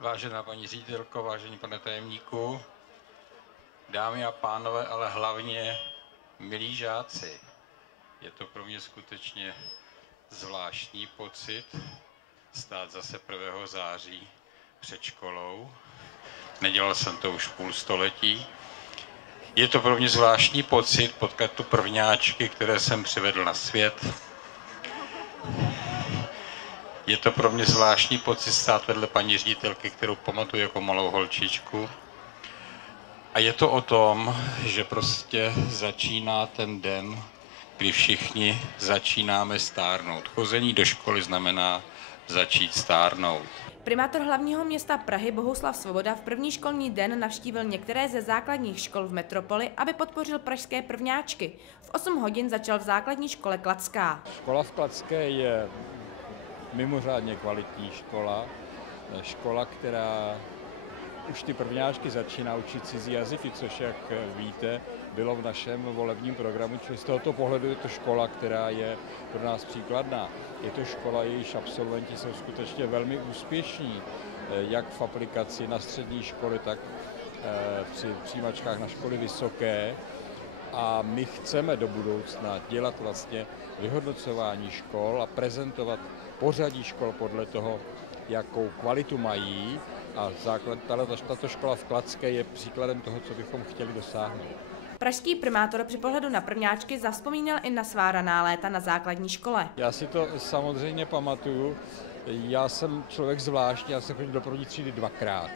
Vážená paní ředitelko, vážený pane tajemníku, dámy a pánové, ale hlavně milí žáci, je to pro mě skutečně zvláštní pocit stát zase 1. září před školou. Nedělal jsem to už půl století. Je to pro mě zvláštní pocit potkat tu prvňáčky, které jsem přivedl na svět. Je to pro mě zvláštní pocit stát vedle paní ředitelky, kterou pamatuju jako malou holčičku. A je to o tom, že prostě začíná ten den, kdy všichni začínáme stárnout. Chození do školy znamená začít stárnout. Primátor hlavního města Prahy Bohuslav Svoboda v první školní den navštívil některé ze základních škol v metropoli, aby podpořil pražské prvňáčky. V 8 hodin začal v základní škole Kladská. Škola v Kladské je mimořádně kvalitní škola. Škola, která už ty prvňáčky začíná učit cizí jazyky, což, jak víte, bylo v našem volebním programu. Čili z tohoto pohledu je to škola, která je pro nás příkladná. Je to škola, jejíž absolventi jsou skutečně velmi úspěšní, jak v aplikaci na střední školy, tak při přijímačkách na školy vysoké. A my chceme do budoucna dělat vlastně vyhodnocování škol a prezentovat pořadí škol podle toho, jakou kvalitu mají. A tato škola v Kladské je příkladem toho, co bychom chtěli dosáhnout. Pražský primátor při pohledu na prvňáčky zavzpomínal i na svá raná léta na základní škole. Já si to samozřejmě pamatuju. Já jsem člověk zvláštní, já jsem chodil do první třídy 2krát.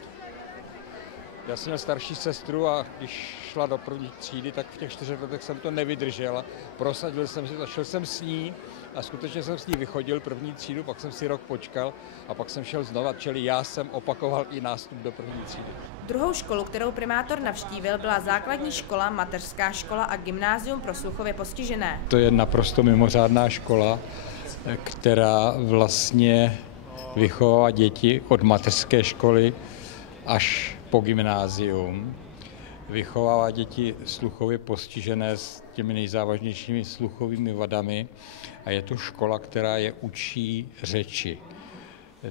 Já jsem měl starší sestru a když šla do první třídy, tak v těch 4 letech jsem to nevydržel. Prosadil jsem si to, šel jsem s ní a skutečně jsem s ní vychodil první třídu, pak jsem si rok počkal a pak jsem šel znova, čili já jsem opakoval i nástup do první třídy. Druhou školu, kterou primátor navštívil, byla základní škola, mateřská škola a gymnázium pro sluchově postižené. To je naprosto mimořádná škola, která vlastně vychovává děti od mateřské školy až po gymnázium. Vychovává děti sluchově postižené s těmi nejzávažnějšími sluchovými vadami a je to škola, která je učí řeči.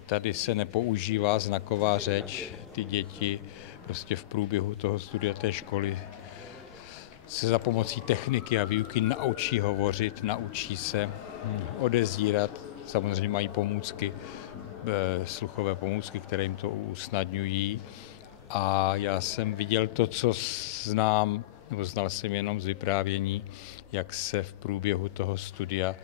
Tady se nepoužívá znaková řeč, ty děti prostě v průběhu toho studia té školy se za pomocí techniky a výuky naučí hovořit, naučí se odezírat, samozřejmě mají pomůcky, sluchové pomůcky, které jim to usnadňují. A já jsem viděl to, co znám, nebo znal jsem jenom z vyprávění, jak se v průběhu toho studia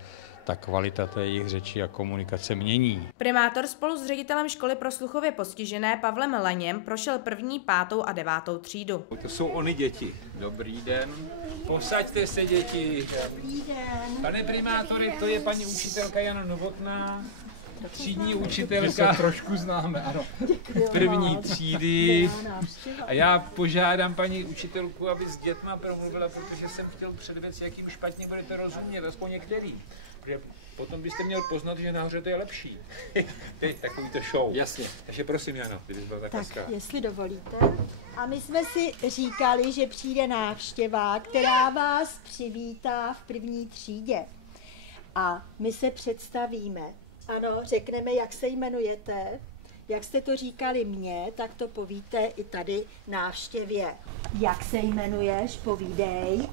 ta kvalita té jejich řeči a komunikace mění. Primátor spolu s ředitelem školy pro sluchově postižené Pavlem Leněm prošel 1., 5. a 9. třídu. To jsou ony děti. Dobrý den. Posaďte se, děti. Dobrý den. Pane primátore, to je paní učitelka Jana Novotná, třídní učitelka. Se trošku známe, ano. První třídy. A já požádám paní učitelku, aby s dětma promluvila, protože jsem chtěl předvědět, jakým špatně budete rozumět, aspoň některý. Protože potom byste měl poznat, že nahoře to je lepší. To je takový to show. Jasně. Takže prosím, Jano, ty bys byla tak hezká. Jestli dovolíte. A my jsme si říkali, že přijde návštěva, která vás přivítá v první třídě. A my se představíme. Ano, řekneme, jak se jmenujete. Jak jste to říkali mně, tak to povíte i tady návštěvě. Jak se jmenuješ, povídej.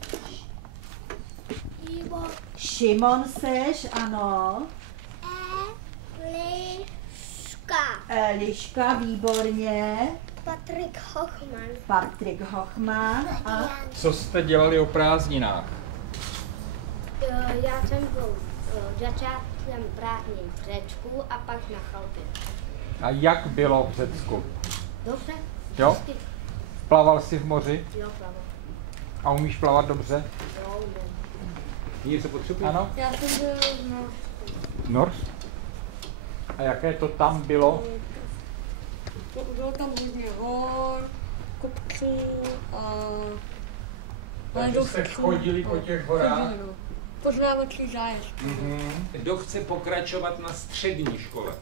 Šimon. Šimon seš, ano. Eliška. Eliška, výborně. Patrik Hochman. Patrik Hochman. A Co jste dělali o prázdninách? Já jsem byl začátkem prázdnin v Řecku a pak na chalupě. A jak bylo v Řecku? Dobře? Jo? Vždycky. Plaval jsi v moři? Jo, plaval. A umíš plavat dobře? Jo, no. Něco potřebuje? Ano? Já jsem byl v Norsku. Norsku? A jaké to tam bylo? Bylo tam hodně hor, kopců a... Takže jste chodili po těch horách? Poznávací zájezd. Kdo chce pokračovat na střední škole?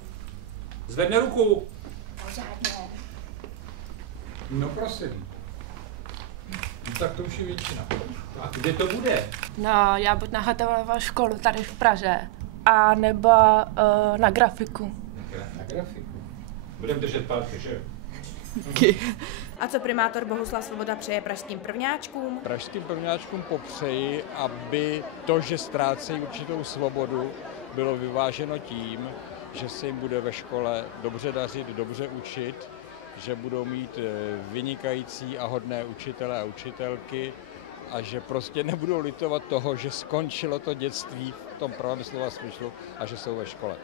Zvedne ruku. Pořádně. No prosím. No, tak to už je většina. A kde to bude? No, já budu na hotové školu tady v Praze. A nebo na grafiku. Na grafiku. Budeme držet palce, že jo? A co primátor Bohuslav Svoboda přeje pražským prvňáčkům? Pražským prvňáčkům popřeji, aby to, že ztrácejí určitou svobodu, bylo vyváženo tím, že se jim bude ve škole dobře dařit, dobře učit, že budou mít vynikající a hodné učitele a učitelky a že prostě nebudou litovat toho, že skončilo to dětství v tom pravém slova smyslu a že jsou ve škole.